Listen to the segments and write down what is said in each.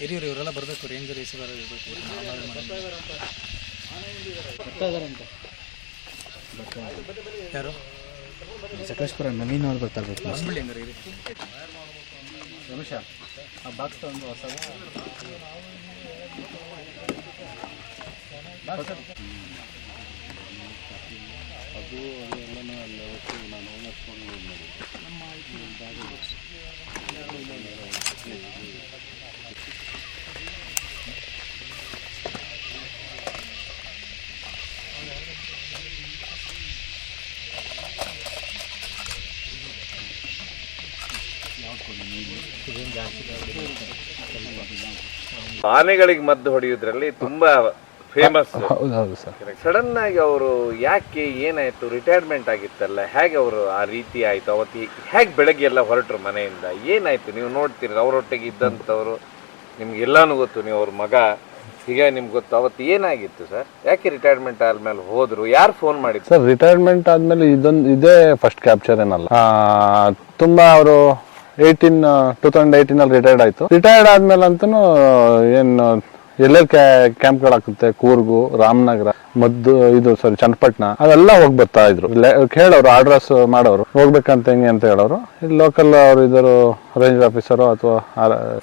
ಹಿರಿಯರು ಇವರೆಲ್ಲ ಬರಬೇಕು ರೇಂಜರ್ ಇರಬೇಕು ಯಾರು? ಸಕಲೇಶ್ಪುರ ನವೀನ್ ಅವ್ರು ಬರ್ತಾ ಇರ್ಬೇಕು ಬಂದ್ಬಿಡಿ ಹಂಗಾರೆ ಇರಿ. ರಮೇಶ ಆ ಬಾಕ್ಸ್ ತಗೊಂಡು ಹೊಸ ಆನೆಗಳಿಗೆ ಮದ್ದು ಹೊಡೆಯೋದ್ರಲ್ಲಿ ತುಂಬಾ ಫೇಮಸ್ ಹೌದು ಹೌದು ಸರ್. ಸಡನ್ ಆಗಿ ಅವರು ಯಾಕೆ ಏನಾಯ್ತು? ರಿಟೈರ್ಮೆಂಟ್ ಆಗಿತ್ತಲ್ಲ ಹೇಗೆ ಅವರು ಆ ರೀತಿ ಆಯ್ತು? ಅವತ್ತು ಹೇಗೆ ಬೆಳಗ್ಗೆ ಎಲ್ಲ ಹೊರಟ್ರು ಮನೆಯಿಂದ? ಏನಾಯ್ತು? ನೀವು ನೋಡ್ತೀರಿ ಅವರೊಟ್ಟಿಗೆ ಇದ್ದಂಥವ್ರು ನಿಮ್ಗೆಲ್ಲಾನು ಗೊತ್ತು ನೀವು ಅವ್ರ ಮಗ. ಹೀಗೆ ನಿಮ್ಗೆ ಗೊತ್ತು. ಅವತ್ತು ಏನಾಗಿತ್ತು ಸರ್? ಯಾಕೆ ರಿಟೈರ್ಮೆಂಟ್ ಆದ್ಮೇಲೆ ಹೋದ್ರು? ಯಾರು ಫೋನ್ ಮಾಡಿದ್ರು ಸರ್ ರಿಟೈರ್ಮೆಂಟ್ ಆದ್ಮೇಲೆ ಇದೊಂದು ಇದೇ ಫಸ್ಟ್ ಕ್ಯಾಪ್ಚರ್ ಏನಲ್ಲ. ತುಂಬಾ ಅವರು ಏಯ್ಟೀನ್ ಟೂ ತೌಸಂಡ್ ಏಯ್ಟೀನ್ ಅಲ್ಲಿ ರಿಟೈರ್ಡ್ ಆಯ್ತು. ರಿಟೈರ್ಡ್ ಆದ್ಮೇಲೆ ಅಂತೂ ಏನು, ಎಲ್ಲೆಲ್ಲಿ ಕ್ಯಾಂಪ್ಗಳಾಗುತ್ತೆ ಕೂರ್ಗು, ರಾಮನಗರ, ಮದ್ದು, ಇದು ಸಾರಿ ಚನ್ನಪಟ್ಟಣ ಅದೆಲ್ಲ ಹೋಗಿ ಬರ್ತಾ ಇದ್ರು. ಕೇಳೋರು ಆರ್ಡ್ರಸ್ ಮಾಡೋರು, ಹೋಗ್ಬೇಕಂತ ಹೆಂಗೆ ಅಂತ ಹೇಳೋರು. ಇಲ್ಲಿ ಲೋಕಲ್ ಅವ್ರು ಇದರು ರೇಂಜ್ ಆಫೀಸರು ಅಥವಾ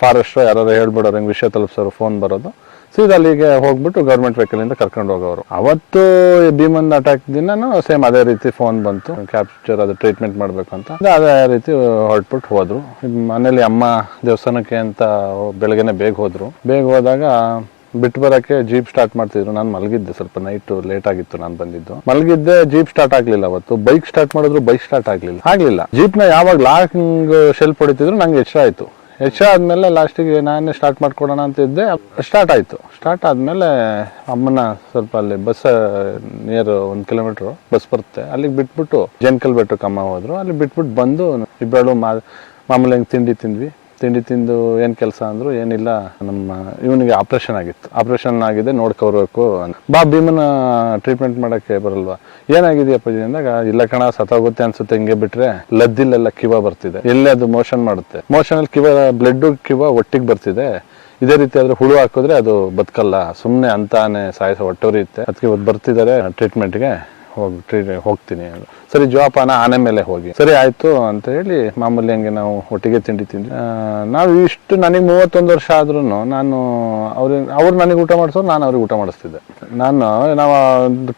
ಫಾರೆಸ್ಟರ್ ಯಾರು ಹೇಳ್ಬಿಡೋರು, ಹೆಂಗೆ ವಿಷಯ ತಲುಪಿಸೋರು ಫೋನ್ ಬರೋದು. ಸೀದಾ ಅಲ್ಲಿಗೆ ಹೋಗ್ಬಿಟ್ಟು ಗೌರ್ಮೆಂಟ್ ವೆಹಿಕಲ್ ಇಂದ ಕರ್ಕೊಂಡು ಹೋಗೋರು. ಅವತ್ತು ಭೀಮನ್ ಅಟ್ಯಾಕ್ ದಿನನೂ ಸೇಮ್ ಅದೇ ರೀತಿ ಫೋನ್ ಬಂತು. ಕ್ಯಾಪ್ಚರ್ ಅದು ಟ್ರೀಟ್ಮೆಂಟ್ ಮಾಡಬೇಕು ಅಂತ ಅದೇ ರೀತಿ ಹೊರಟ್ಬಿಟ್ಟು ಹೋದ್ರು. ಮನೇಲಿ ಅಮ್ಮ ದೇವಸ್ಥಾನಕ್ಕೆ ಅಂತ ಬೆಳಗ್ಗೆನೆ ಬೇಗ ಹೋದ್ರು. ಬೇಗ ಹೋದಾಗ ಬಿಟ್ಟು ಬರಕ್ಕೆ ಜೀಪ್ ಸ್ಟಾರ್ಟ್ ಮಾಡ್ತಿದ್ರು. ನಾನು ಮಲಗಿದ್ದೆ ಸ್ವಲ್ಪ ನೈಟ್ ಲೇಟ್ ಆಗಿತ್ತು ನಾನು ಬಂದಿದ್ದು. ಮಲಗಿದ್ದೆ ಜೀಪ್ ಸ್ಟಾರ್ಟ್ ಆಗ್ಲಿಲ್ಲ ಅವತ್ತು. ಬೈಕ್ ಸ್ಟಾರ್ಟ್ ಮಾಡಿದ್ರು ಬೈಕ್ ಸ್ಟಾರ್ಟ್ ಆಗ್ಲಿಲ್ಲ. ಆಗ್ಲಿಲ್ಲ. ಜೀಪ್ನ ಯಾವಾಗ ಲಾಕಿಂಗ್ ಶೆಲ್ಫ್ ಹೊಡಿತಿದ್ರು ನಂಗೆ ಎಚ್ಚರ ಆಯ್ತು. ಎಚ್ಚರ ಆದ್ಮೇಲೆ ಲಾಸ್ಟಿಗೆ ನಾನೇ ಸ್ಟಾರ್ಟ್ ಮಾಡ್ಕೊಡೋಣ ಅಂತ ಇದ್ದೆ. ಸ್ಟಾರ್ಟ್ ಆಯ್ತು. ಸ್ಟಾರ್ಟ್ ಆದ್ಮೇಲೆ ಅಮ್ಮನ ಸ್ವಲ್ಪ ಅಲ್ಲಿ ಬಸ್ ನಿಯರ್ ಒಂದು ಕಿಲೋಮೀಟರ್ ಬಸ್ ಬರುತ್ತೆ. ಅಲ್ಲಿಗೆ ಬಿಟ್ಬಿಟ್ಟು ಜನ್ಕಲ್ ಬೆಟ್ಟಕ್ಕೆ ಅಮ್ಮ ಹೋದರು. ಅಲ್ಲಿ ಬಿಟ್ಬಿಟ್ಟು ಬಂದು ಇಬ್ಬರು ಮಾಮೂಲಿ ಹಂಗೆ ತಿಂಡಿ ತಿಂದ್ವಿ. ತಿಂಡಿ ತಿಂದು ಏನು ಕೆಲಸ ಅಂದ್ರು ಏನಿಲ್ಲ, ನಮ್ಮ ಇವನಿಗೆ ಆಪರೇಷನ್ ಆಗಿತ್ತು. ಆಪರೇಷನ್ ಆಗಿದೆ, ನೋಡ್ಕೋಬೇಕು. ಬಾ ಭೀಮನ ಟ್ರೀಟ್ಮೆಂಟ್ ಮಾಡಕ್ಕೆ ಬರಲ್ವಾ? ಏನಾಗಿದೆಯಪ್ಪ ಅಂದಾಗ, ಇಲ್ಲ ಕಣ, ಸತ್ತೋಗುತ್ತೆ ಅನ್ಸುತ್ತೆ, ಹಿಂಗೆ ಬಿಟ್ರೆ ಲದ್ದಿಲ್ಲೆಲ್ಲ ಕಿವ ಬರ್ತಿದೆ. ಎಲ್ಲೇ ಅದು ಮೋಷನ್ ಮಾಡುತ್ತೆ? ಮೋಷನ್ ಅಲ್ಲಿ ಕಿವ ಬ್ಲಡ್ ಕಿವ ಒಟ್ಟಿಗೆ ಬರ್ತಿದೆ. ಇದೇ ರೀತಿ ಆದ್ರೆ ಹುಳು ಹಾಕಿದ್ರೆ ಅದು ಬದುಕಲ್ಲ. ಸುಮ್ಮನೆ ಅಂತಾನೆ ಸಾಯಿಸೋ ಹೊಟ್ಟೋರಿಯುತ್ತೆ ಅದಕ್ಕೆ ಇವತ್ತು ಬರ್ತಿದ್ದಾರೆ ಟ್ರೀಟ್ಮೆಂಟ್ಗೆ ಹೋಗಿ ಟ್ರೀಟ್ ಹೋಗ್ತೀನಿ. ಸರಿ ಜೋಪಾನ ಆನೆ ಮೇಲೆ ಹೋಗಿ. ಸರಿ ಆಯ್ತು ಅಂತ ಹೇಳಿ ಮಾಮೂಲಿ ಹಂಗೆ ನಾವು ಒಟ್ಟಿಗೆ ತಿಂಡಿ ತಿಂದ್ವಿ. ನಾವು ಇಷ್ಟು ನನಗೆ ಮೂವತ್ತೊಂದು ವರ್ಷ ಆದ್ರೂ ನಾನು ಅವ್ರಿಗೆ ಅವ್ರು ನನಗೆ ಊಟ ಮಾಡಿಸೋ ನಾನು ಅವ್ರಿಗೆ ಊಟ ಮಾಡಿಸ್ತಿದ್ದೆ. ನಾನು ನಾವು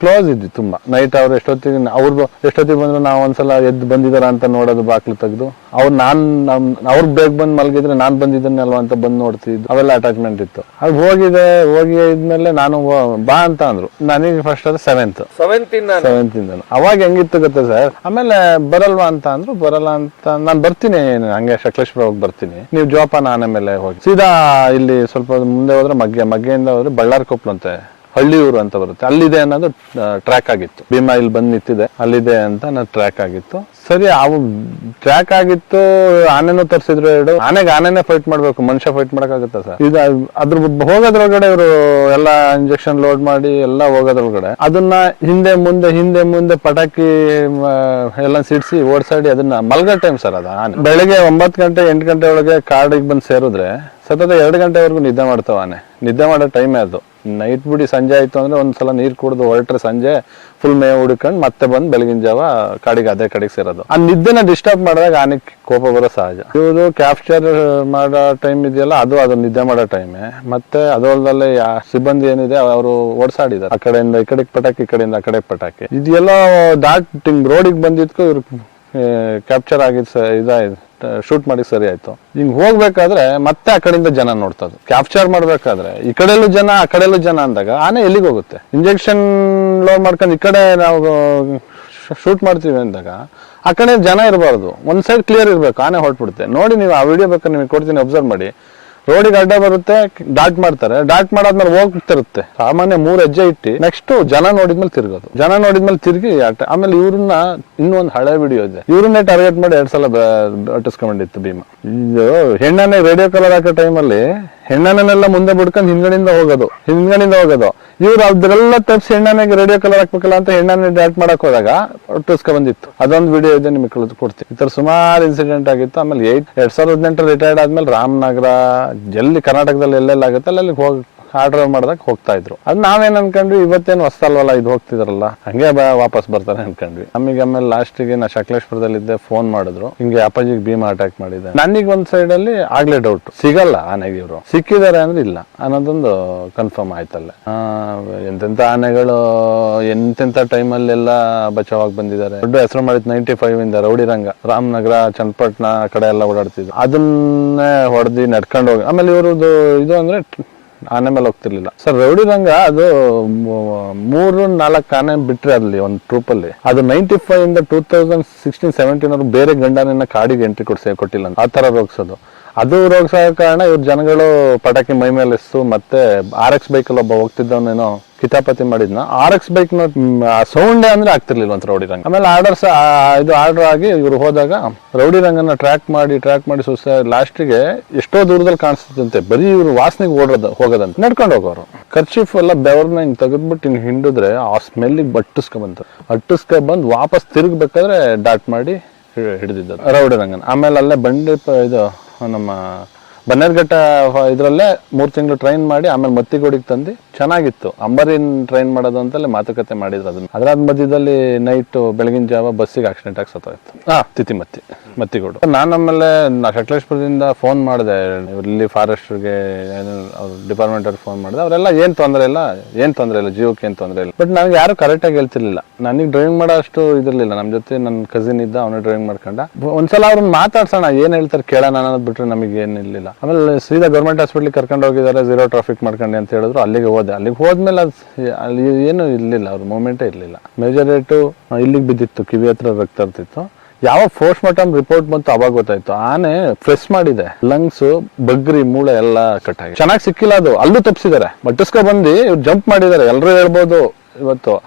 ಕ್ಲೋಸ್ ಇದ್ವಿ ತುಂಬ. ನೈಟ್ ಅವ್ರು ಎಷ್ಟೊತ್ತಿಗೆ ಅವ್ರದ್ದು ಎಷ್ಟೊತ್ತಿಗೆ ಬಂದ್ರು ನಾವು ಒಂದ್ಸಲ ಎದ್ದು ಬಂದಿದಾರ ಅಂತ ನೋಡೋದು ಬಾಕ್ಲು ತೆಗೆದು. ಅವ್ರು ನಾನು ನಮ್ಮ ಅವ್ರು ಬೇಗ ಬಂದು ಮಲಗಿದ್ರೆ ನಾನ್ ಬಂದಿದ್ದನ್ನಲ್ವಾ ಅಂತ ಬಂದು ನೋಡ್ತಿದ್ದು ಅವೆಲ್ಲ ಅಟ್ಯಾಚ್ಮೆಂಟ್ ಇತ್ತು. ಅದು ಹೋಗಿದೆ ಹೋಗಿ ಇದ್ಮೇಲೆ ನಾನು ಬಾ ಅಂತ ಅಂದ್ರು. ನನಗೆ ಫಸ್ಟ್ ಅದು ಸೆವೆಂತ್ ಸೆವೆಂತ್ ಸೆವೆಂತ್ ಇಂದ ಅವಾಗ ಹೆಂಗಿತ್ತು ಗೊತ್ತಾ? ಸರ್. ಆಮೇಲೆ ಬರಲ್ವಾ ಅಂತ ಅಂದ್ರು, ಬರಲ್ಲ ಅಂತ ನಾನು ಬರ್ತೀನಿ, ಹಂಗೆ ಸಕಲೇಶ್ಪುರ ಹೋಗಿ ಬರ್ತೀನಿ. ನೀವು ಜೋಪಾನ ಆನೆ ಮೇಲೆ ಹೋಗಿ. ಸೀದಾ ಇಲ್ಲಿ ಸ್ವಲ್ಪ ಮುಂದೆ ಹೋದ್ರೆ ಮಗ್ಗೆ, ಮಗ್ಗೆಯಿಂದ ಹೋದ್ರೆ ಬಳ್ಳಾರಿ ಕೊಪ್ಪಲು ಅಂತೆ ಹಳ್ಳಿಯೂರು ಅಂತ ಬರುತ್ತೆ. ಅಲ್ಲಿದೆ ಅನ್ನೋದು ಟ್ರ್ಯಾಕ್ ಆಗಿತ್ತು. ಭೀಮಾ ಇಲ್ಲಿ ಬಂದು ನಿಂತಿದೆ ಅಲ್ಲಿದೆ ಅಂತ ನಾನು ಟ್ರ್ಯಾಕ್ ಆಗಿತ್ತು. ಸರಿ, ಅವು ಟ್ರ್ಯಾಕ್ ಆಗಿತ್ತು, ಆನೆನೂ ತರಿಸಿದ್ರು ಎರಡು. ಆನೆಗೆ ಆನೆನೇ ಫೈಟ್ ಮಾಡ್ಬೇಕು. ಮನುಷ್ಯ ಫೈಟ್ ಮಾಡಕ್ಕಾಗುತ್ತಾ ಸರ್? ಇದು ಅದ್ರ ಹೋಗೋದ್ರೊಳಗಡೆ ಇವರು ಎಲ್ಲ ಇಂಜೆಕ್ಷನ್ ಲೋಡ್ ಮಾಡಿ ಎಲ್ಲ ಹೋಗೋದ್ರೊಳಗಡೆ. ಅದನ್ನ ಹಿಂದೆ ಮುಂದೆ ಹಿಂದೆ ಮುಂದೆ ಪಟಾಕಿ ಎಲ್ಲ ಸಿಡಿಸಿ ಓಡಿಸಾಡಿ ಅದನ್ನ ಮಲ್ಗ ಟೈಮ್ ಸರ್ ಅದ ಆನೆ. ಬೆಳಗ್ಗೆ ಒಂಬತ್ತು ಗಂಟೆ, ಎಂಟು ಗಂಟೆ ಒಳಗೆ ಕಾಡಿಗೆ ಬಂದು ಸೇರಿದ್ರೆ ಸತತ ಎರಡು ಗಂಟೆವರೆಗೂ ನಿದ್ದೆ ಮಾಡ್ತಾವ ಆನೆ. ನಿದ್ದೆ ಮಾಡೋ ಟೈಮೇ ಅದು. ನೈಟ್ ಬಿಡಿ ಸಂಜೆ ಆಯ್ತು ಅಂದ್ರೆ ಒಂದ್ಸಲ ನೀರು ಕುಡಿದು ಹೊರಟ್ರೆ ಸಂಜೆ ಫುಲ್ ಮೇವು ಹುಡ್ಕೊಂಡು ಮತ್ತೆ ಬಂದು ಬೆಳಗಿನ ಜಾವ ಕಾಡಿಗೆ ಅದೇ ಕಡೆಗೆ ಸೇರೋದು. ಆ ನಿದ್ದೆನ ಡಿಸ್ಟರ್ಬ್ ಮಾಡಿದಾಗ ಆನೆ ಕೋಪ ಬರೋ ಸಹಜ. ಇವರು ಕ್ಯಾಪ್ಚರ್ ಮಾಡೋ ಟೈಮ್ ಇದೆಯಲ್ಲ, ಅದು ಅದು ನಿದ್ದೆ ಮಾಡೋ ಟೈಮೇ ಮತ್ತೆ ಅದೊಲ್ದಲ್ಲೇ ಯಾ- ಸಿಬ್ಬಂದಿ ಏನಿದೆ, ಅವರು ಓಡಿಸಾಡಿದ್ದಾರೆ ಆ ಕಡೆಯಿಂದ ಈ ಕಡೆಗೆ ಪಟಾಕಿ, ಈ ಕಡೆಯಿಂದ ಆ ಕಡೆ ಪಟಾಕಿ. ಇದೆಲ್ಲ ದಾಟ್ ಹಿಂಗ್ ರೋಡಿಗೆ ಬಂದಿದ್ಕು ಇವ್ರು ಕ್ಯಾಪ್ಚರ್ ಆಗಿದ್ದು ಇದಾಗಿದೆ ಶೂಟ್ ಮಾಡಿ ಸರಿ ಆಯ್ತು. ಹಿಂಗ್ ಹೋಗ್ಬೇಕಾದ್ರೆ ಮತ್ತೆ ಆ ಕಡೆಯಿಂದ ಜನ ನೋಡ್ತದೆ ಕ್ಯಾಪ್ಚರ್ ಮಾಡ್ಬೇಕಾದ್ರೆ ಈ ಕಡೆಲ್ಲೂ ಜನ, ಆ ಕಡೆಲ್ಲೂ ಜನ ಅಂದಾಗ ಆನೆ ಎಲ್ಲಿಗೆ ಹೋಗುತ್ತೆ? ಇಂಜೆಕ್ಷನ್ ಲೋಡ್ ಮಾಡ್ಕೊಂಡು ಈ ಕಡೆ ನಾವು ಶೂಟ್ ಮಾಡ್ತೀವಿ ಅಂದಾಗ ಆ ಕಡೆ ಜನ ಇರಬಾರ್ದು. ಒಂದ್ ಸೈಡ್ ಕ್ಲಿಯರ್ ಇರ್ಬೇಕು, ಆನೆ ಹೊರಟ್ಬಿಡುತ್ತೆ. ನೋಡಿ ನೀವು ಆ ವಿಡಿಯೋ ಬೇಕಾದ್ರೆ ನಿಮಗೆ ಕೊಡ್ತೀನಿ ಅಬ್ಸರ್ವ್ ಮಾಡಿ. ರೋಡಿಗೆ ಅಡ್ಡ ಬರುತ್ತೆ ಡಾಟ್ ಮಾಡ್ತಾರೆ. ಡಾಟ್ ಮಾಡಾದ್ಮೇಲೆ ಹೋಗ್ತಿರುತ್ತೆ. ಸಾಮಾನ್ಯ ಮೂರ್ ಹೆಜ್ಜೆ ಇಟ್ಟು ನೆಕ್ಸ್ಟ್ ಜನ ನೋಡಿದ್ಮೇಲೆ ತಿರ್ಗೋದು. ಜನ ನೋಡಿದ್ಮೇಲೆ ತಿರ್ಗಿ ಆಟ. ಆಮೇಲೆ ಇವ್ರನ್ನ ಇನ್ನೊಂದು ಹಳೆ ವಿಡಿಯೋ ಇದೆ. ಇವ್ರನ್ನೇ ಟಾರ್ಗೆಟ್ ಮಾಡಿ ಎರಡ್ ಸಲ ಅಟ್ಟಿಸ್ಕೊಂಡಿತ್ತು ಭೀಮ. ಇದು ಹೆಣ್ಣನ್ನೇ ರೇಡಿಯೋ ಕಲರ್ ಹಾಕೋ ಟೈಮಲ್ಲಿ ಹೆಣ್ಣನೆಲ್ಲ ಮುಂದೆ ಬಿಡ್ಕೊಂಡು ಹಿಂದ್ಗಡೆಯಿಂದ ಹೋಗೋದು ಹಿಂದ್ಗಡೆಯಿಂದ ಹೋಗೋದು. ಇವ್ರು ಅದ್ರೆಲ್ಲ ತಪ್ಪಿಸಿ ಹೆಣ್ಣನಿಗೆ ರೇಡಿಯೋ ಕಲರ್ ಹಾಕ್ಬೇಕಲ್ಲ ಅಂತ ಹೆಣ್ಣನ್ನ ಡೈರೆಕ್ಟ್ ಮಾಡಕ್ ಹೋದಾಗ ಬಂದಿತ್ತು. ಅದೊಂದು ವಿಡಿಯೋ ಇದೆ ನಿಮಗೆ ಕಳೆದು ಕೊಡ್ತೀನಿ. ಈ ತರ ಸುಮಾರು ಇನ್ಸಿಡೆಂಟ್ ಆಗಿತ್ತು. ಆಮೇಲೆ ಏಟ್ ಎರಡ್ ಸಾವಿರದ ಹದಿನೆಂಟು ರಿಟೈರ್ಡ್ ಆದ್ಮೇಲೆ ರಾಮನಗರ, ಎಲ್ಲಿ ಕರ್ನಾಟಕದಲ್ಲಿ ಎಲ್ಲೆಲ್ಲ ಆಗುತ್ತೆ ಅಲ್ಲಿ ಹೋಗಿ ಆರ್ಡರ್ ಮಾಡ್ದಾಗ ಹೋಗ್ತಾ ಇದ್ರು. ಅದ್ ನಾವೇನ್ ಅನ್ಕೊಂಡ್ವಿ? ಇವತ್ತೇನು ಹೊಸ್ತಲ್ವಲ್ಲ ಇದು ಹೋಗ್ತಿದ್ರಲ್ಲ. ಹಂಗೆ ವಾಪಸ್ ಬರ್ತಾರೆ ಅನ್ಕೊಂಡ್ವಿ. ನಮಗೆ ಆಮೇಲೆ ಲಾಸ್ಟಿಗೆ ನಾ ಸಕಲೇಶ್ಪುರದಲ್ಲಿದ್ದೆ ಫೋನ್ ಮಾಡಿದ್ರು. ಹಿಂಗೆ ಅಪ್ಪಾಜಿಗೆ ಭೀಮಾ ಅಟ್ಯಾಕ್ ಮಾಡಿದೆ. ನನಗೆ ಒಂದ್ ಸೈಡ್ ಅಲ್ಲಿ ಆಗ್ಲೇ ಡೌಟ್ ಸಿಗಲ್ಲ ಆನೆಗೆ ಇವರು. ಸಿಕ್ಕಿದ್ದಾರೆ ಅಂದ್ರೆ ಇಲ್ಲ. ಅನ್ನೋದೊಂದು ಕನ್ಫರ್ಮ್ ಆಯ್ತಲ್ಲ. ಎಂತೆಂತ ಆನೆಗಳು, ಎಂತೆಂತ ಟೈಮಲ್ಲೆಲ್ಲ ಬಚಾವಾಗಿ ಬಂದಿದ್ದಾರೆ. ದೊಡ್ಡ ಹೆಸರು ಮಾಡಿದ್ ನೈಂಟಿ ಫೈವ್ ಇಂದ ರೌಡಿ ರಂಗ. ರಾಮನಗರ ಚನ್ನಪಟ್ಟಣ ಕಡೆ ಎಲ್ಲ ಓಡಾಡ್ತಿದ್ರು. ಅದನ್ನೇ ಹೊಡೆದಿ ನಡ್ಕೊಂಡು ಹೋಗಿ ಆಮೇಲೆ ಇವ್ರದ್ದು ಇದು ಅಂದ್ರೆ ಆನೆ ಮೇಲೆ ಹೋಗ್ತಿರ್ಲಿಲ್ಲ. ಸರ್, ರೌಡಿ ರಂಗ ಅದು ಮೂರು ನಾಲ್ಕು ಆನೆ ಬಿಟ್ರೆ ಅಲ್ಲಿ ಒಂದು ಟ್ರೂಪ್ ಅಲ್ಲಿ ಅದು ನೈಂಟಿ ಫೈವ್ ಇಂದ ಟೂ ತೌಸಂಡ್ ಸಿಕ್ಸ್ಟೀನ್ ಸೆವೆಂಟೀನ್ ಅವ್ರು ಬೇರೆ ಗಂಡನ ಕಾಡಿಗೆ ಎಂಟ್ರಿ ಕೊಡ್ಸಿ ಕೊಟ್ಟಿಲ್ಲ. ಆ ತರ ರೋಗಿಸೋದು ಅದು. ರೋಗಿಸೋ ಕಾರಣ ಇವ್ರ ಜನಗಳು ಪಟಾಕಿ ಮೈ ಮೇಲೆ ಮತ್ತೆ ಆರ್ ಎಕ್ಸ್ ಬೈಕಲ್ಲಿ ಒಬ್ಬ ಹೋಗ್ತಿದ್ದವನೇನೋ ಕಿತಾಪತಿ ಮಾಡಿದ್ನ. ಆರ್ ಎಕ್ಸ್ ಬೈಕ್ ಸೌಂಡೇ ಅಂದ್ರೆ ಆಗ್ತಿರ್ಲಿಲ್ಲ ಅಂತ ರೌಡಿ ರಂಗ. ಆಮೇಲೆ ಆರ್ಡರ್ಸ್ ಇದು ಆರ್ಡರ್ ಆಗಿ ಇವ್ರು ಹೋದಾಗ ರೌಡಿ ರಂಗನ ಟ್ರ್ಯಾಕ್ ಮಾಡಿ ಟ್ರ್ಯಾಕ್ ಮಾಡಿ ಸುಸ್ತ ಲಾಸ್ಟಿಗೆ ಎಷ್ಟೋ ದೂರದಲ್ಲಿ ಕಾಣಿಸ್ತದಂತೆ ಬರೀ ಇವ್ರು ವಾಸನೆಗೆ ಓಡೋದ ಹೋಗೋದಂತ. ನಡ್ಕೊಂಡು ಹೋಗೋರು. ಖರ್ಚೀಫ್ ಎಲ್ಲ ಬೆವರ್ನ ಹಿಂಗ್ ತೆಗೆದ್ಬಿಟ್ಟು ಹಿಂಗ್ ಹಿಂಡಿದ್ರೆ ಆ ಸ್ಮೆಲ್ಲಿಗೆ ಬಟ್ಟಿಸ್ಕೊ ಬಂತು ಅಟ್ಟಿಸ್ಕೊ ಬಂದು ವಾಪಸ್ ತಿರುಗ್ಬೇಕಾದ್ರೆ ಡಾಟ್ ಮಾಡಿ ಹಿಡಿದಿದ್ದ ರೌಡಿ ರಂಗನ. ಆಮೇಲೆ ಅಲ್ಲೇ ಬಂಡೆ ಇದು, ನಮ್ಮ ಬನ್ನೇರ್ಘಟ್ಟ ಇದರಲ್ಲೇ ಮೂರು ತಿಂಗಳು ಟ್ರೈನ್ ಮಾಡಿ ಆಮೇಲೆ ಮತ್ತಿಗೋಡಿಗೆ ತಂದು ಚೆನ್ನಾಗಿತ್ತು. ಅಂಬರಿನ್ ಟ್ರೈನ್ ಮಾಡೋದು ಅಂತಲೇ ಮಾತುಕತೆ ಮಾಡಿದ್ರು ಅದನ್ನ. ಅದ್ರಾದ ಮಧ್ಯದಲ್ಲಿ ನೈಟ್ ಬೆಳಗಿನ ಜಾವ ಬಸ್ಸಿಗೆ ಆಕ್ಸಿಡೆಂಟ್ ಆಗಿ ಸತ್ತೋಯ್ತು. ಹಾ. ತಿತಿಮತ್ತಿ ಮತ್ತಿಗೋಡು. ನಾನು ಆಮೇಲೆ ಸಕಲೇಶ್ಪುರದಿಂದ ಫೋನ್ ಮಾಡಿದೆ. ಇಲ್ಲಿ ಫಾರೆಸ್ಟ್ಗೆ ಅವ್ರ ಡಿಪಾರ್ಟ್ಮೆಂಟ್ ಅವ್ರು ಫೋನ್ ಮಾಡಿದೆ. ಅವರೆಲ್ಲ ಏನು ತೊಂದರೆ ಇಲ್ಲ, ಏನು ತೊಂದರೆ ಇಲ್ಲ, ಜೀವಕ್ಕೆ ಏನು ತೊಂದರೆ ಇಲ್ಲ. ಬಟ್ ನನಗೆ ಯಾರು ಕರೆಕ್ಟಾಗಿ ಹೇಳ್ತಿರ್ಲಿಲ್ಲ. ನನಗೆ ಡ್ರೈವಿಂಗ್ ಮಾಡೋ ಅಷ್ಟು ಇದಿರ್ಲಿಲ್ಲ. ನಮ್ಮ ಜೊತೆ ನನ್ನ ಕಸಿನ್ ಇದ್ದ, ಅವನೇ ಡ್ರೈವಿಂಗ್ ಮಾಡ್ಕೊಂಡ. ಒಂದ್ಸಲ ಅವ್ರನ್ನ ಮಾತಾಡ್ಸೋಣ, ಏನು ಹೇಳ್ತಾರೆ ಕೇಳೋಣ ಅನ್ನೋದು ಬಿಟ್ಟರೆ ನಮಗೆ ಏನಿರ್ಲಿಲ್ಲ ಆಮೇಲೆ ಸೀದಾ ಗೌರ್ಮೆಂಟ್ ಹಾಸ್ಪಿಟ್ಲಿಗೆ ಕರ್ಕೊಂಡು ಹೋಗಿದ್ದಾರೆ ಝೀರೋ ಟ್ರಾಫಿಕ್ ಮಾಡ್ಕೊಂಡು ಅಂತ ಹೇಳಿದ್ರು. ಅಲ್ಲಿಗೆ ಹೋದೆ. ಅಲ್ಲಿಗೆ ಹೋದ್ಮೇಲೆ ಅದು ಅಲ್ಲಿ ಏನು ಇರಲಿಲ್ಲ. ಅವ್ರ ಮೂಮೆಂಟೇ ಇರಲಿಲ್ಲ. ಮೇಜರ್ ರೇಟು ಇಲ್ಲಿಗೆ ಬಿದ್ದಿತ್ತು. ಕಿವಿ ಹತ್ರ ರಕ್ತ ಇರ್ತಿತ್ತು ಯಾವ ಫೋರ್ಸ್ ಮಾರ್ಟಮ್ ರಿಪೋರ್ಟ್ ಬಂತು ಅವಾಗ ಗೊತ್ತಾಯ್ತು. ಆನೆ ಫ್ರೆಸ್ ಮಾಡಿದೆ. ಲಂಗ್ಸ್ ಬಗ್ರಿ ಮೂಳೆ ಎಲ್ಲ ಕಟ್ಟಾಗಿ ಚೆನ್ನಾಗಿ ಸಿಕ್ಕಿಲ್ಲ ಅದು. ಅಲ್ಲೂ ತಪ್ಸಿದಾರೆ ಮಟ್ಟಿಸ್ಕೊ ಬಂದು ಇವ್ರು ಜಂಪ್ ಮಾಡಿದ್ದಾರೆ. ಎಲ್ಲರೂ ಹೇಳ್ಬೋದು ಇವತ್ತು.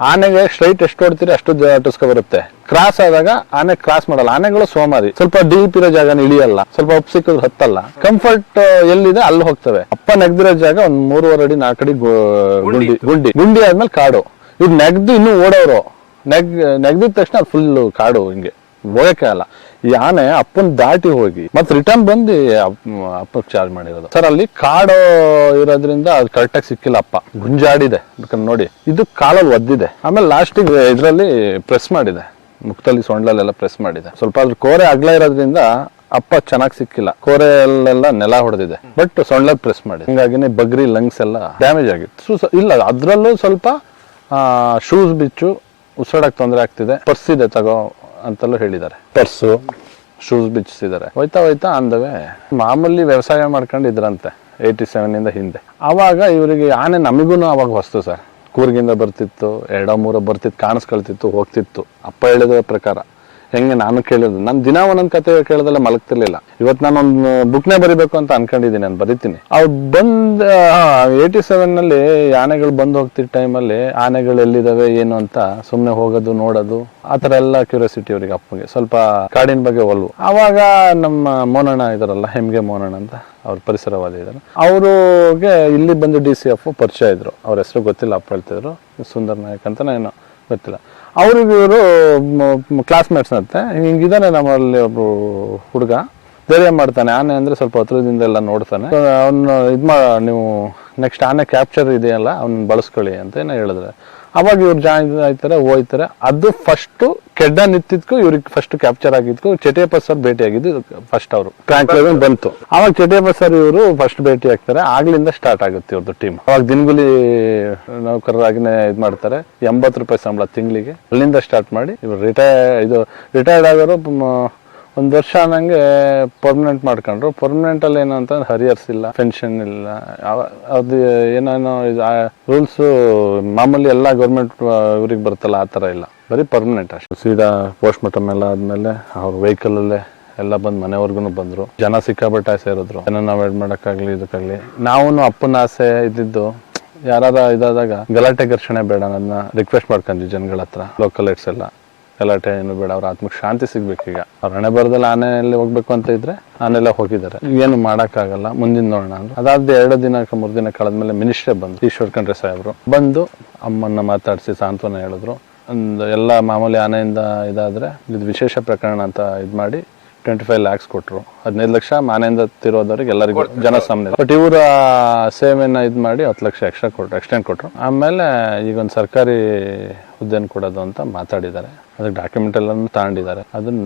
ಆನೆಗೆ ಸ್ಟ್ರೈಟ್ ಎಷ್ಟು ಹೊಡ್ತೀರಿ ಅಷ್ಟು ಅಟ್ಟಿಸ್ಕೊ ಬರುತ್ತೆ. ಕ್ರಾಸ್ ಆದಾಗ ಆನೆ ಕ್ರಾಸ್ ಮಾಡಲ್ಲ. ಆನೆಗಳು ಸೋಮಾರಿ. ಸ್ವಲ್ಪ ಡೀಪ್ ಇರೋ ಜಾಗ ಇಳಿಯಲ್ಲ. ಸ್ವಲ್ಪ ಅಪ್ ಸಿಕ್ಕಿದ್ರೆ ಹತ್ತಲ್ಲ. ಕಂಫರ್ಟ್ ಎಲ್ಲಿದೆ ಅಲ್ಲಿ ಹೋಗ್ತವೆ. ಅಪ್ಪ ನೆಗ್ದಿರೋ ಜಾಗ ಒಂದ್ ಮೂರುವರೆ ಅಡಿ ನಾಲ್ಕು ಅಡಿ ಗುಂಡಿ. ಗುಂಡಿ. ಗುಂಡಿ ಆದ್ಮೇಲೆ ಕಾಡು. ಇದು ನೆಗ್ದು ಇನ್ನು ಓಡೋರು. ನೆಗ್, ನೆಗ್ದಿದ ತಕ್ಷಣ ಫುಲ್ ಕಾಡು ಹಿಂಗೆ, ಹೋಗಕ್ಕೆ ಅಲ್ಲ ಈ ಆನೆ ಅಪ್ಪನ್ ದಾಟಿ ಹೋಗಿ, ಮತ್ತೆ ರಿಟರ್ನ್ ಬಂದು ಅಪ್ಪ ಚಾರ್ಜ್ ಮಾಡಿರೋದು. ಸರ್ ಅಲ್ಲಿ ಕಾಡು ಇರೋದ್ರಿಂದ ಅದು ಕರೆಕ್ಟಾಗಿ ಸಿಕ್ಕಿಲ್ಲ ಅಪ್ಪ. ಗುಂಜಾಡಿದೆ. ನೋಡಿ, ಇದು ಕಾಲಲ್ಲಿ ಒದ್ದಿದೆ. ಆಮೇಲೆ ಲಾಸ್ಟಿಗೆ ಇದರಲ್ಲಿ ಪ್ರೆಸ್ ಮಾಡಿದೆ. ಮುಖದಲ್ಲಿ ಸೊಂಡ್ಲಲ್ಲೆಲ್ಲ ಪ್ರೆಸ್ ಮಾಡಿದೆ. ಸ್ವಲ್ಪ ಅದ್ರ ಕೋರೆ ಅಗ್ಲ ಇರೋದ್ರಿಂದ ಅಪ್ಪ ಚೆನ್ನಾಗಿ ಸಿಕ್ಕಿಲ್ಲ. ಕೋರೆಯಲ್ಲೆಲ್ಲ ನೆಲ ಹೊಡೆದಿದೆ. ಬಟ್ ಸೊಂಡ್ಲ ಪ್ರೆಸ್ ಮಾಡಿ ಹಿಂಗಾಗಿನೇ ಬಗ್ರಿ ಲಂಗ್ಸ್ ಎಲ್ಲ ಡ್ಯಾಮೇಜ್ ಆಗಿತ್ತು. ಇಲ್ಲ, ಅದ್ರಲ್ಲೂ ಸ್ವಲ್ಪ ಶೂಸ್ ಬಿಚ್ಚು ಉಸಿರಾಡಕ್ ತೊಂದರೆ ಆಗ್ತಿದೆ. ಪರ್ಸ್ ಇದೆ ತಗೋ ಅಂತೆಲ್ಲ ಹೇಳಿದ್ದಾರೆ. ಪರ್ಸು. ಶೂಸ್ ಬಿಚ್ಚಿಸಿದ್ದಾರೆ. ಹೋಯ್ತಾ ಹೋಯ್ತಾ ಅಂದವೆ ಮಾಮೂಲಿ ವ್ಯವಸಾಯ ಮಾಡ್ಕೊಂಡಿದ್ರಂತೆ ಏಯ್ಟಿ ಸೆವೆನ್ ಇಂದ ಹಿಂದೆ. ಆವಾಗ ಇವರಿಗೆ ಆನೆ ನಮಗೂ ಅವಾಗ ಹೊಸ್ತು ಸರ್. ಕೂರ್ಗಿಂದ ಬರ್ತಿತ್ತು ಎರಡೋ ಮೂರೋ ಬರ್ತಿತ್ತು ಕಾಣಿಸ್ಕೊಳ್ತಿತ್ತು ಹೋಗ್ತಿತ್ತು. ಅಪ್ಪ ಹೇಳಿದ ಪ್ರಕಾರ. ಹೆಂಗೆ ನಾನು ಕೇಳಿದ್ರು ನಾನು ದಿನ ಒಂದೊಂದು ಕತೆ ಕೇಳೋದೆಲ್ಲ ಮಲಗ್ತಿರ್ಲಿಲ್ಲ. ಇವತ್ತು ನಾನು ಒಂದು ಬುಕ್ನೇ ಬರಿಬೇಕು ಅಂತ ಅನ್ಕೊಂಡಿದ್ದೀನಿ, ನಾನು ಬರಿತೀನಿ. ಅವ್ರು ಬಂದ ಏಯ್ಟಿ ಸೆವೆನ್ನಲ್ಲಿ ಆನೆಗಳು ಬಂದು ಹೋಗ್ತಿದ್ದ ಟೈಮಲ್ಲಿ ಆನೆಗಳು ಎಲ್ಲಿದಾವೆ, ಏನು ಅಂತ ಸುಮ್ಮನೆ ಹೋಗೋದು, ನೋಡೋದು, ಆ ಥರ ಎಲ್ಲ ಕ್ಯೂರಿಯಾಸಿಟಿ ಅವ್ರಿಗೆ ಅಪ್ಪಗೆ. ಸ್ವಲ್ಪ ಕಾಡಿನ ಬಗ್ಗೆ ಒಲ್ವು. ಆವಾಗ ನಮ್ಮ ಮೋನಣ್ಣ ಇದಾರಲ್ಲ, ಹೆಮ್ಗೆ ಮೋನಣ್ಣ ಅಂತ ಅವ್ರ ಪರಿಸರವಾದಿ ಇದ್ದಾರೆ ಅವ್ರಿಗೆ ಇಲ್ಲಿ ಬಂದು ಡಿ ಸಿ ಎಫ್ ಪರಿಚಯ ಇದ್ರು. ಅವ್ರ ಹೆಸರು ಗೊತ್ತಿಲ್ಲ ಅಪ್ಪ ಹೇಳ್ತಿದ್ರು ಸುಂದರ್ ನಾಯಕ್ ಅಂತ ಏನೋ ಗೊತ್ತಿಲ್ಲ. ಅವ್ರಿಗೆ ಇವರು ಕ್ಲಾಸ್ಮೇಟ್ಸ್ ಅಂತೆ. ಹಿಂಗಿದ್ದಾನೆ ನಮ್ಮಲ್ಲಿ ಒಬ್ಬರು ಹುಡುಗ. ಧೈರ್ಯ ಮಾಡ್ತಾನೆ. ಆನೆ ಅಂದರೆ ಸ್ವಲ್ಪ ಹತ್ರದಿಂದ ಎಲ್ಲ ನೋಡ್ತಾನೆ. ಅವನು ಇದು ಮಾ, ನೀವು ನೆಕ್ಸ್ಟ್ ಆನೆ ಕ್ಯಾಪ್ಚರ್ ಇದೆಯಲ್ಲ, ಅವ್ನು ಬಳಸ್ಕೊಳ್ಳಿ ಅಂತ ಏನೋ ಹೇಳಿದ್ರೆ. ಅವಾಗ ಇವ್ರು ಜಾಯಿನ್ ಆಯ್ತಾರೆ ಹೋಯ್ತಾರೆ. ಅದು ಫಸ್ಟ್ ಕೆಡ್ಡ ನಿಂತಿದ್ಕು ಇವ್ರಿಗೆ ಫಸ್ಟ್ ಕ್ಯಾಪ್ಚರ್ ಆಗಿದ್ಕು. ಚಟಿಯಪ್ಪ ಸರ್ ಭೇಟಿ ಆಗಿದ್ದು ಫಸ್ಟ್ ಅವರು. ಕ್ರಾಂಕ್ ಲೆವೆನ್ ಬಂತು. ಅವಾಗ ಚಟಿಯಪ್ಪ ಸರ್ ಇವರು ಫಸ್ಟ್ ಭೇಟಿ ಆಗ್ತಾರೆ. ಆಗ್ಲಿಂದ ಸ್ಟಾರ್ಟ್ ಆಗುತ್ತೆ ಇವ್ರದ್ದು ಟೀಮ್ ಅವಾಗ ದಿನಗೂಲಿ ನೌಕರರಾಗಿನೇ ಇದು ಮಾಡ್ತಾರೆ. ಎಂಬತ್ತು ರೂಪಾಯಿ ಸಂಬಳ ತಿಂಗಳಿಗೆ. ಅಲ್ಲಿಂದ ಸ್ಟಾರ್ಟ್ ಮಾಡಿ ಇವ್ರು ರಿಟೈರ್ ಇದು ರಿಟೈರ್ಡ್ ಆಗೋರು ಒಂದ್ ವರ್ಷ ಅನ್ನಂಗೆ ಪರ್ಮನೆಂಟ್ ಮಾಡ್ಕೊಂಡ್ರು. ಪರ್ಮನೆಂಟ್ ಅಲ್ಲಿ ಏನು ಅಂತಂದ್ರೆ ಹರಿಯರ್ಸ್ ಇಲ್ಲ ಪೆನ್ಷನ್ ಇಲ್ಲ. ಅದು ಏನೇನೋ ರೂಲ್ಸ್ ಮಾಮೂಲಿ ಎಲ್ಲ ಗೌರ್ಮೆಂಟ್ ಇವ್ರಿಗೆ ಬರುತ್ತಲ್ಲ, ಆ ಥರ ಇಲ್ಲ. ಬರೀ ಪರ್ಮನೆಂಟ್ ಅಷ್ಟೇ. ಸೀದಾ ಪೋಸ್ಟ್ ಮಾರ್ಟಮ್ ಎಲ್ಲ ಆದ್ಮೇಲೆ ಅವ್ರ ವೆಹಿಕಲ್ ಅಲ್ಲೇ ಎಲ್ಲ ಬಂದು ಮನೆವರೆಗೂ ಬಂದ್ರು. ಜನ ಸಿಕ್ಕಾಬಟ್ಟೆ ಆಸೆ ಇರೋದ್ರು. ಏನೋ ನಾವ್ ಎಡ್ ಇದಕ್ಕಾಗಲಿ. ಇದಕ್ಕಾಗ್ಲಿ ನಾವು ಅಪ್ಪನ ಆಸೆ ಇದ್ದಿದ್ದು, ಯಾರಾರ ಇದಾದಾಗ ಗಲಾಟೆ ಘರ್ಷಣೆ ಬೇಡ ನನ್ನ ರಿಕ್ವೆಸ್ಟ್ ಮಾಡ್ಕೊಂಡ್ವಿ ಜನಗಳ ಹತ್ರ ಲೋಕಲ್ ಎಲ್ಲ. ಗಲಾಟೆ ಏನು ಬೇಡ, ಅವ್ರ ಆತ್ಮಕ್ಕೆ ಶಾಂತಿ ಸಿಗ್ಬೇಕು ಈಗ. ಅವ್ರ ಹಣೆ ಬರದಲ್ಲಿ ಆನೆಯಲ್ಲಿ ಹೋಗ್ಬೇಕು ಅಂತ ಇದ್ರೆ ಆನೆಲ್ಲ ಹೋಗಿದ್ದಾರೆ. ಏನು ಮಾಡೋಕ್ಕಾಗಲ್ಲ, ಮುಂದಿನ ನೋಡೋಣ ಅಂದ್ರೆ. ಅದಾದ ಎರಡು ದಿನ ಮೂರು ದಿನ ಕಳೆದ್ಮೇಲೆ ಮಿನಿಸ್ಟ್ರೇ ಬಂದು ಈಶ್ವರ್ ಖಂಡ್ರೆ ಸಾಹೇಬ್ರು. ಬಂದು ಅಮ್ಮನ್ನ ಮಾತಾಡಿಸಿ ಸಾಂತ್ವನ ಹೇಳಿದ್ರು. ಒಂದು ಎಲ್ಲ ಮಾಮೂಲಿ ಆನೆಯಿಂದ ಇದಾದ್ರೆ ಇದು ವಿಶೇಷ ಪ್ರಕರಣ ಅಂತ ಇದು ಮಾಡಿ ಟ್ವೆಂಟಿ ಫೈವ್ ಲ್ಯಾಕ್ಸ್ ಕೊಟ್ಟರು ಹದಿನೈದು ಲಕ್ಷ ಮನೆಯಿಂದ ತಿರೋದವ್ರಿಗೆ ಎಲ್ಲರಿಗೂ ಜನ ಸಾಮಾನ್ಯ ಬಟ್ ಇವರ ಸೇವೆಯನ್ನು ಇದು ಮಾಡಿ ಹತ್ತು ಲಕ್ಷ ಎಕ್ಸ್ಟ್ರಾ ಕೊಟ್ಟರು ಎಕ್ಸ್ಟೆಂಡ್ ಕೊಟ್ಟರು ಆಮೇಲೆ ಈಗ ಒಂದು ಸರ್ಕಾರಿ ಹುದ್ದೆನ ಕೊಡೋದು ಅಂತ ಮಾತಾಡಿದ್ದಾರೆ. ಅದಕ್ಕೆ ಡಾಕ್ಯುಮೆಂಟ್ ಎಲ್ಲನೂ ತಗೊಂಡಿದ್ದಾರೆ. ಅದನ್ನ